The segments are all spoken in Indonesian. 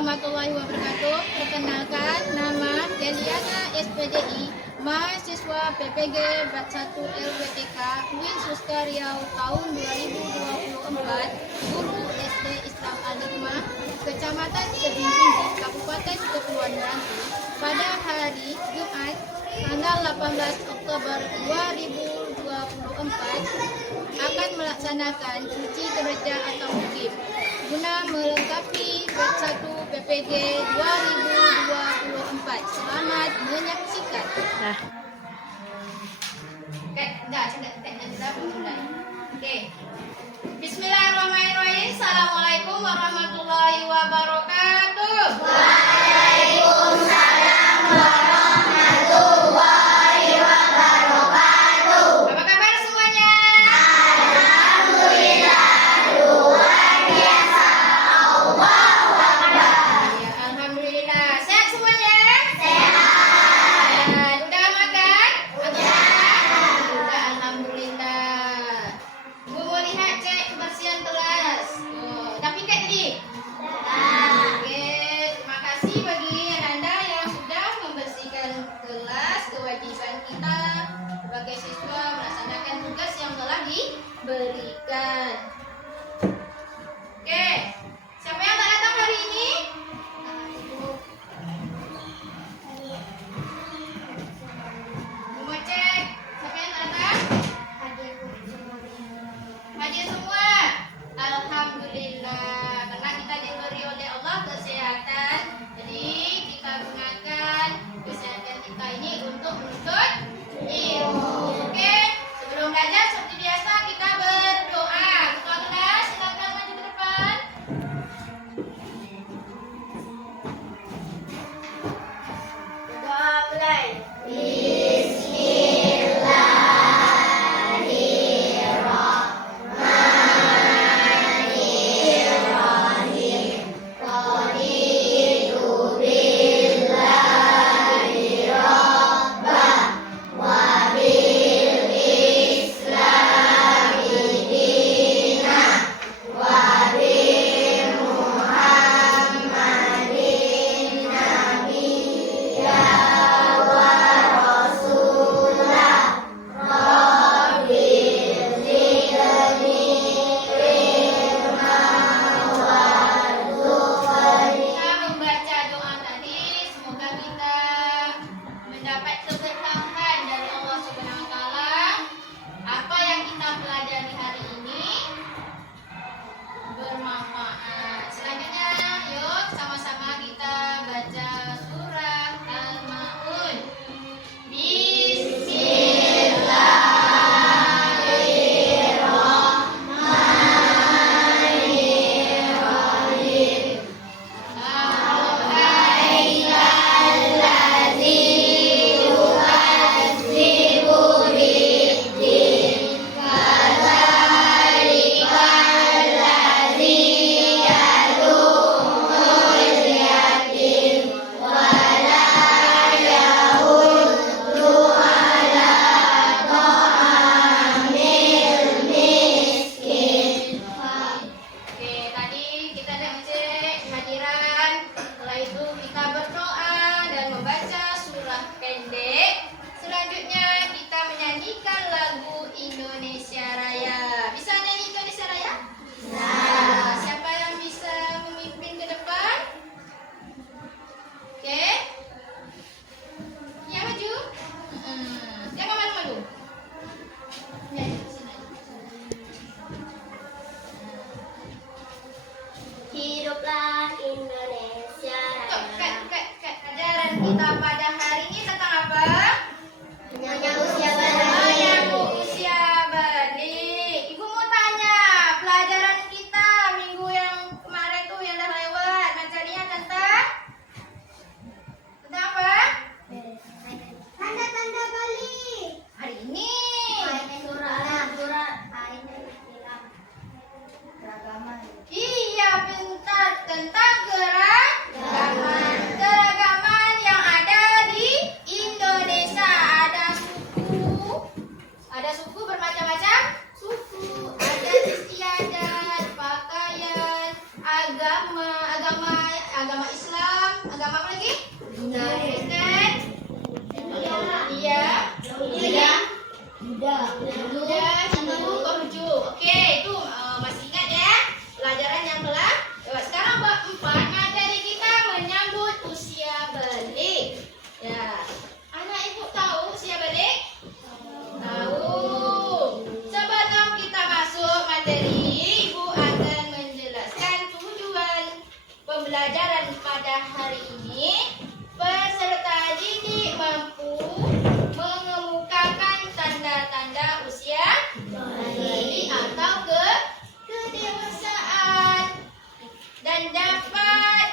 warahmatullahi wabarakatuh. Perkenalkan, nama Deliana SPDI, mahasiswa PPG Bat 1 LWTK UIN Suska Riau tahun 2024, guru SD Islam Al-Hikmah, Kecamatan Tebing Tinggi, Kabupaten Kepulauan Meranti, pada hari Jumat tanggal 18 Oktober 2024 akan melaksanakan cuci kerja atau mukib guna melengkapi Bat 1 PPG 2024. Selamat menyaksikan. Oke. Bismillahirrahmanirrahim. Assalamualaikum warahmatullahi wabarakatuh. Waalaikumsalam warahmatullahi wabarakatuh. Apa kabar semuanya? Alhamdulillah, luar biasa. Allahu Akbar. Ya, alhamdulillah. Sehat semuanya? Sehat. Dan udah makan? Udah. Udah, alhamdulillah. Bu mau lihat cek kebersihan kelas. Oh, udah piket tadi? Oke, terima kasih bagi Anda yang sudah membersihkan kelas. Kewajiban kita sebagai siswa melaksanakan tugas yang telah diberikan. Oke, siapa yang tak datang hari ini? Mau cek siapa yang tak datang? Hadir semua. Alhamdulillah, karena kita diberi oleh Allah kesehatan. Jadi kita gunakan kesehatan kita ini untuk menuntut ilmu. Oke, sebelum belajar seperti biasa kita berdoa. Ketua kelas silakan maju ke depan. Doa mulai. Kita membaca doa tadi, semoga kita mendapat keberkahan dari Allah Subhanahu wa taala. Apa yang kita pelajari hari ini bermanfaat. Selanjutnya, yuk sama-sama kita baca surah Al-Maun. Oke, tadi kita sudah ngecek hadiran. Setelah itu kita berdoa dan membaca surah pendek. Selanjutnya kita menyanyikan lagu Indonesia Raya. Bisa nyanyi Indonesia Raya? Nah, siapa yang bisa memimpin ke depan? Oke. Yang maju. Siapa malu-malu? Nyanyi di sini. Hiduplah Indonesia Raya. Ajaran kita pada hari ini tentang apa? Menyambut usia baru. Menyambut usia balik. Ibu mau tanya, pelajaran kita minggu yang kemarin tuh yang udah lewat, materinya tentang apa? Tanda-tanda balik. Hari ini. Iya, pintar, tentang keragaman. Keragaman yang ada di Indonesia. Ada suku bermacam-macam suku, ada istiadat, pakaian, agama agama Islam, agama apa lagi? Kristen, Iya, Buddha, Hindu, Konghucu. Oke, itu masih ingat ya pelajaran yang telah lewat. Sekarang bab 4 materi kita menyambut usia balik. Ya, anak ibu tahu usia balik? Tahu. Sebelum kita masuk materi, ibu akan menjelaskan tujuan pembelajaran pada hari ini. Peserta didik mampu mengemukakan tanda-tanda usia balik atau kedewasaan dan dapat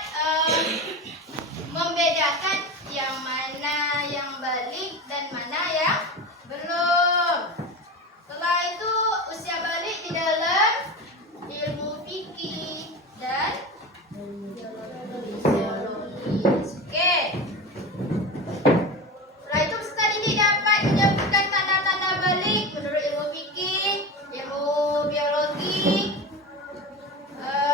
membedakan yang mana yang balik dan mana yang belum. Setelah itu usia balik di dalam ilmu fikih dan biologis. Oke. Setelah itu peserta didik dapat menyebutkan tanda-tanda balik menurut ilmu fikih, ilmu biologi.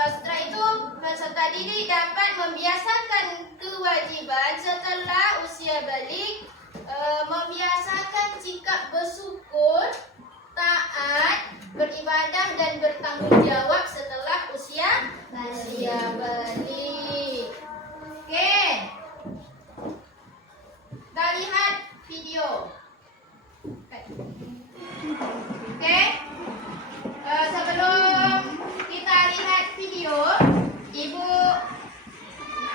Setelah itu peserta didik dapat membiasakan kewajiban setelah usia balik, membiasakan sikap bersyukur, taat, beribadah dan bertanggung jawab setelah usia balik. Oke. Kita lihat video. Oke. Sebelum kita lihat video, ibu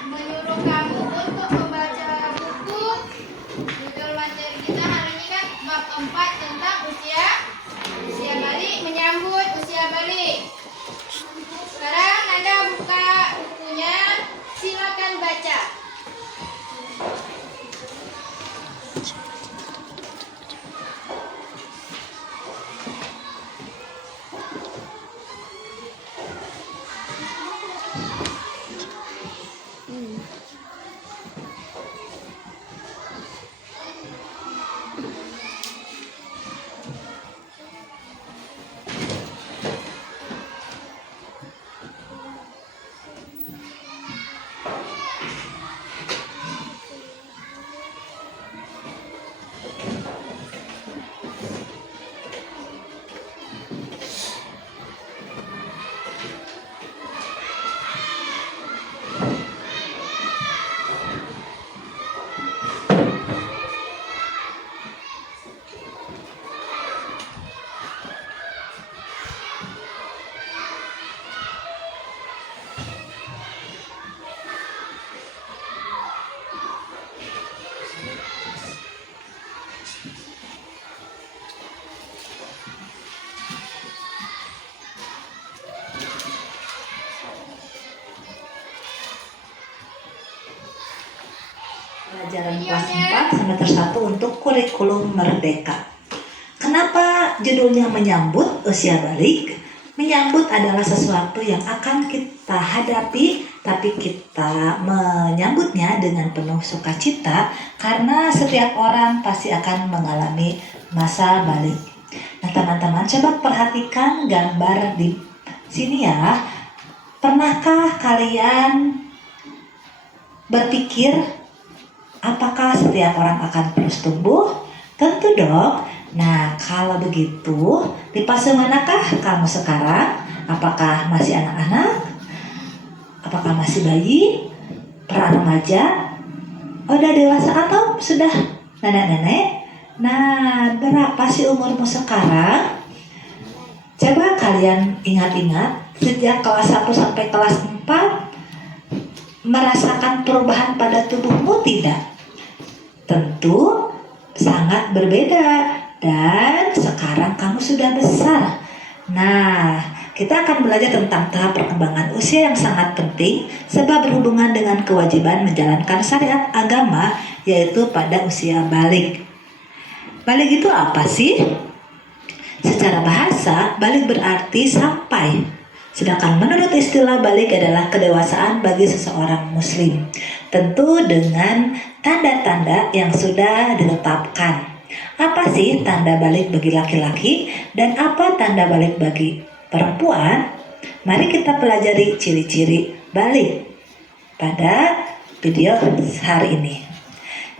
menyuruh kamu untuk membaca buku. Judul materi kita hari ini kan bab 4 tentang usia balik, menyambut usia balik. Sekarang Anda buka bukunya, silakan baca. Pelajaran kelas 4 semester 1 untuk kurikulum merdeka. Kenapa judulnya menyambut usia balik? Menyambut adalah sesuatu yang akan kita hadapi, tapi kita menyambutnya dengan penuh sukacita karena setiap orang pasti akan mengalami masa balik. Nah teman-teman, coba perhatikan gambar di sini ya. Pernahkah kalian berpikir apakah setiap orang akan terus tumbuh? Tentu dong. Nah, kalau begitu, di fase manakah kamu sekarang? Apakah masih anak-anak? Apakah masih bayi? Pra remaja? Udah dewasa atau sudah nenek-nenek? Nah, berapa sih umurmu sekarang? Coba kalian ingat-ingat, sejak kelas 1 sampai kelas 4, merasakan perubahan pada tubuhmu tidak? Tentu sangat berbeda. Dan sekarang kamu sudah besar. Nah, kita akan belajar tentang tahap perkembangan usia yang sangat penting sebab berhubungan dengan kewajiban menjalankan syariat agama, yaitu pada usia balik. Balik itu apa sih? Secara bahasa, balik berarti sampai. Sedangkan menurut istilah balik adalah kedewasaan bagi seseorang muslim. Tentu dengan tanda-tanda yang sudah ditetapkan. Apa sih tanda balik bagi laki-laki dan apa tanda balik bagi perempuan? Mari kita pelajari ciri-ciri balik. pada video hari ini.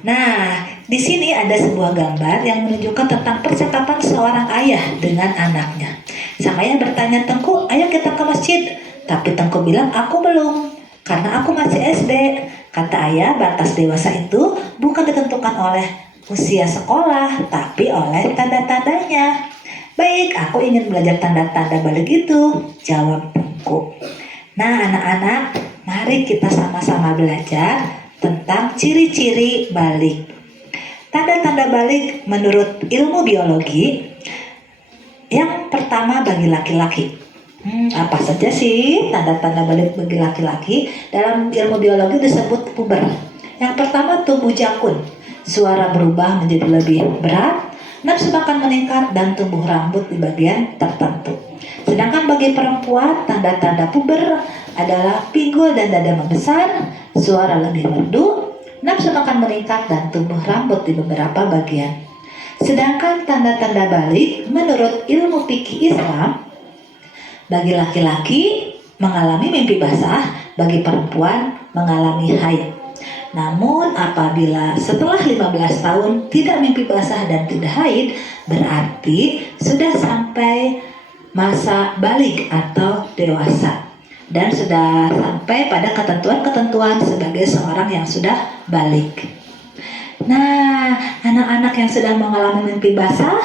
Nah, di sini ada sebuah gambar yang menunjukkan tentang percakapan seorang ayah dengan anaknya. Sang ayah bertanya, "Tengku, ayo kita ke masjid." Tapi Tengku bilang, "Aku belum, karena aku masih SD." Kata ayah, batas dewasa itu bukan ditentukan oleh usia sekolah, tapi oleh tanda-tandanya. "Baik, aku ingin belajar tanda-tanda balik itu," jawab Tengku. Nah, anak-anak, mari kita sama-sama belajar tentang ciri-ciri balik. Tanda-tanda balik menurut ilmu biologi, yang pertama bagi laki-laki. Apa saja sih tanda-tanda balik bagi laki-laki? Dalam ilmu biologi disebut puber. Yang pertama tubuh jakun, suara berubah menjadi lebih berat, nafsu makan meningkat, dan tumbuh rambut di bagian tertentu. Sedangkan bagi perempuan, tanda-tanda puber adalah pinggul dan dada membesar, suara lebih merdu, nafsu makan meningkat, dan tumbuh rambut di beberapa bagian. Sedangkan tanda-tanda balik menurut ilmu fikih Islam, bagi laki-laki mengalami mimpi basah, bagi perempuan mengalami haid. Namun apabila setelah 15 tahun tidak mimpi basah dan tidak haid, berarti sudah sampai masa balik atau dewasa dan sudah sampai pada ketentuan-ketentuan sebagai seorang yang sudah balik. Nah, anak-anak yang sedang mengalami mimpi basah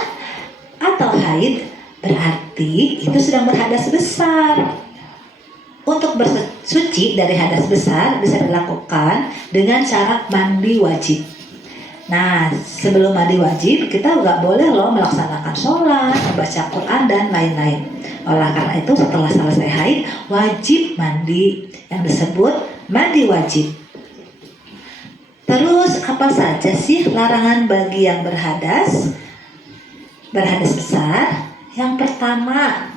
atau haid berarti itu sedang berhadas besar. Untuk bersuci dari hadas besar bisa dilakukan dengan cara mandi wajib. Nah, sebelum mandi wajib kita nggak boleh loh melaksanakan sholat, membaca Quran, dan lain-lain. Oleh karena itu setelah selesai haid wajib mandi yang disebut mandi wajib. Terus apa saja sih larangan bagi yang berhadas besar? Yang pertama,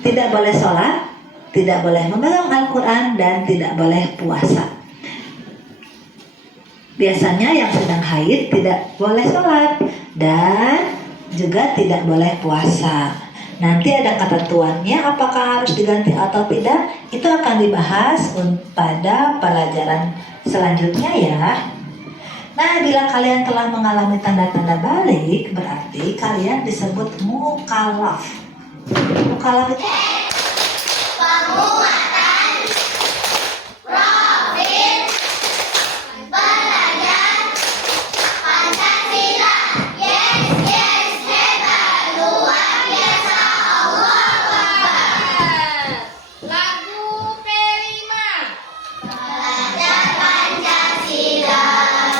tidak boleh sholat, tidak boleh memegang Al-Quran, dan tidak boleh puasa. Biasanya yang sedang haid tidak boleh sholat dan juga tidak boleh puasa. Nanti ada ketentuannya apakah harus diganti atau tidak. Itu akan dibahas pada pelajaran selanjutnya ya. Nah, bila kalian telah mengalami tanda-tanda balik, berarti kalian disebut mukallaf. Mukallaf itu Penguatan profil belajar Pancasila. Yes, yes, hebat, luar biasa, Allah Akbar. Lagu kelima. Belajar Pancasila,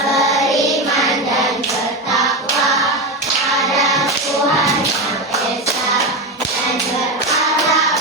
beriman dan bertakwa pada Tuhan Yang Esa dan berakhlak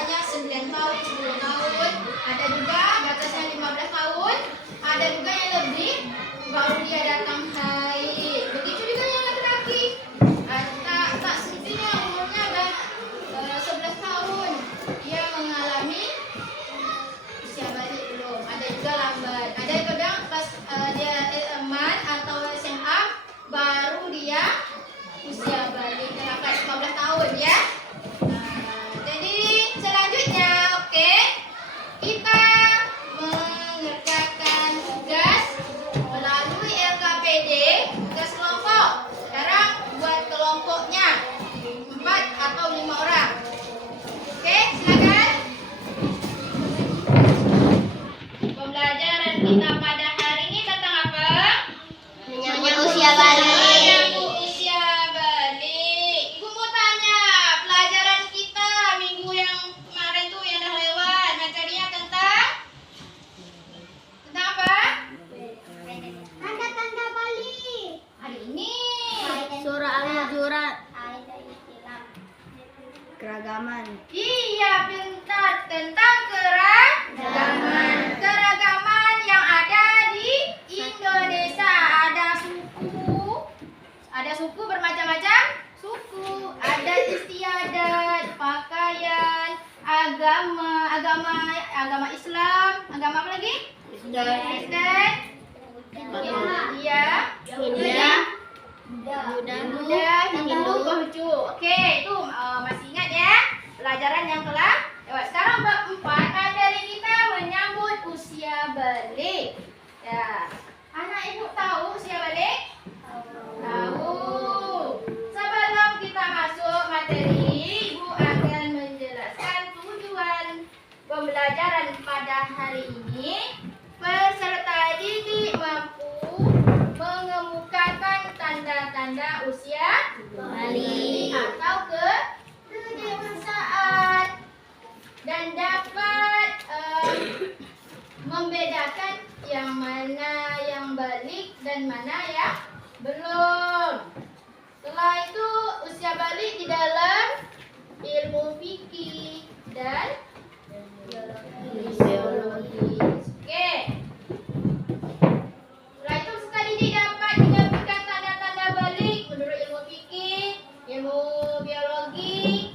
batasannya 9 tahun, 10 tahun, ada juga batasnya 15 tahun, ada juga yang lebih baru dia datang haid. Begitu juga yang laki-laki. Tak semestinya umurnya dah 11 tahun dia mengalami usia balik belum. Ada juga lambat. Ada yang kadang pas dia eman atau SMA baru dia usia balik sampai 15 tahun ya. Jadi selanjutnya oke, kita mengerjakan tugas melalui LKPD, tugas kelompok. Sekarang buat kelompoknya 4 atau 5 orang. Oke, silakan. Pembelajaran kita pada hari ini tentang apa? Menyambut usia balik. Menyambut usia balik. Ibu mau tanya, pelajaran kita minggu yang kemarin tuh yang dah lewat, materinya tentang apa? Tanda-tanda balik. Hari ini Surah Al-Hujurat. Keragaman. iya pintar tentang keragaman. Keragaman yang ada di Indonesia. Ada suku bermacam-macam suku. Ada istiadat, pakaian, agama Islam, agama apa lagi? Kristen. Iya. Buddha, Hindu, Konghucu. Oke, itu masih ingat ya pelajaran yang telah lewat. Sekarang bab 4 materi kita menyambut usia balik. Ya, anak ibu tahu usia balik? Tahu. Sebelum kita masuk materi, ibu akan menjelaskan tujuan pembelajaran pada hari ini. Peserta didik mampu mengemukakan tanda-tanda usia balik atau kedewasaan dan dapat membedakan yang mana yang balik dan mana yang belum. Setelah itu usia balik di dalam ilmu fikih dan biologi. Oke. Setelah itu peserta didik dapat menyampaikan tanda-tanda balik menurut ilmu fikih, ilmu biologi.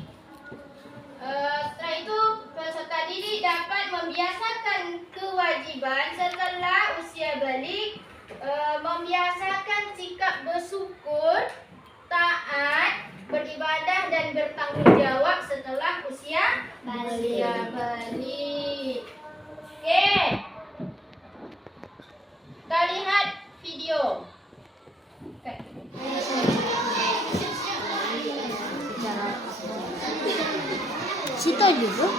Setelah itu peserta didik dapat membiasakan kewajiban setelah usia balik, membiasakan sikap bersyukur, taat, beribadah dan bertanggung jawab setelah usia balik. Oke. Kita lihat video. Oke. Situ juga.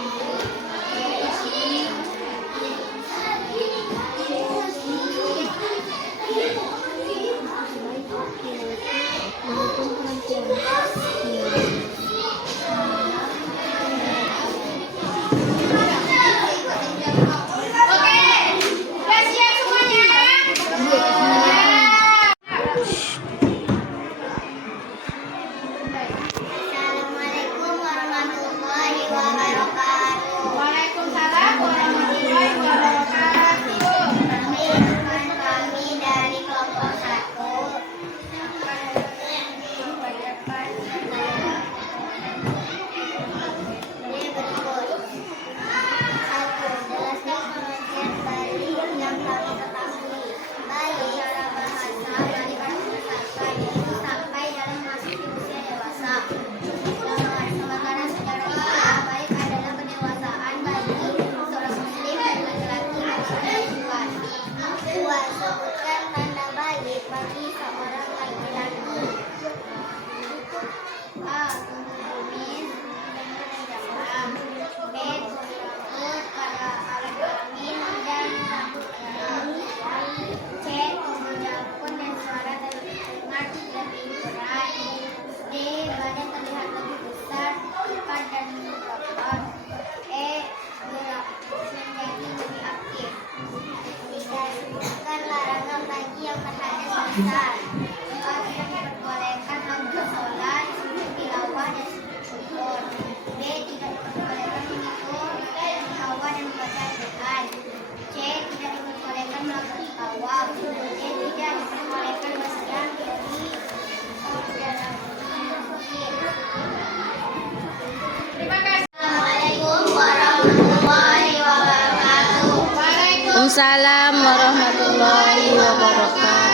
Oke. Sudah siap semuanya? Assalamualaikum warahmatullahi wabarakatuh. Waalaikumsalam warahmatullahi wabarakatuh. Kami dari kelompok 1. Ini berikut. 1. Jelaskan pengertian balik yang kami ketahui. Balik secara bahasa balik sampai yaitu sampai dalam memasuki usia dewasa. Sementara secara istilah balik adalah pendewasaan bagi seorang muslim dan laki-laki atau perempuan. 2. Sebutkan tanda balik bagi seorang laki-laki. A. Tubuh kumis, jambang. B. Turut pada alat kelamin dan rambut merah. C. Tubuh jangkut dan suara terdengar lebih berat. D. Badan terlihat lebih besar, cepat dan rapat. E. Gerak menjadi lebih aktif. 3. Sebutkan larangan bagi yang berhadas besar. A. Tidak diperbolehkan untuk sholat, sujud tilawah dan sujud syukur. B. Tidak diperbolehkan mengikuti Waalaikumsalam warahmatullahi wabarakatuh.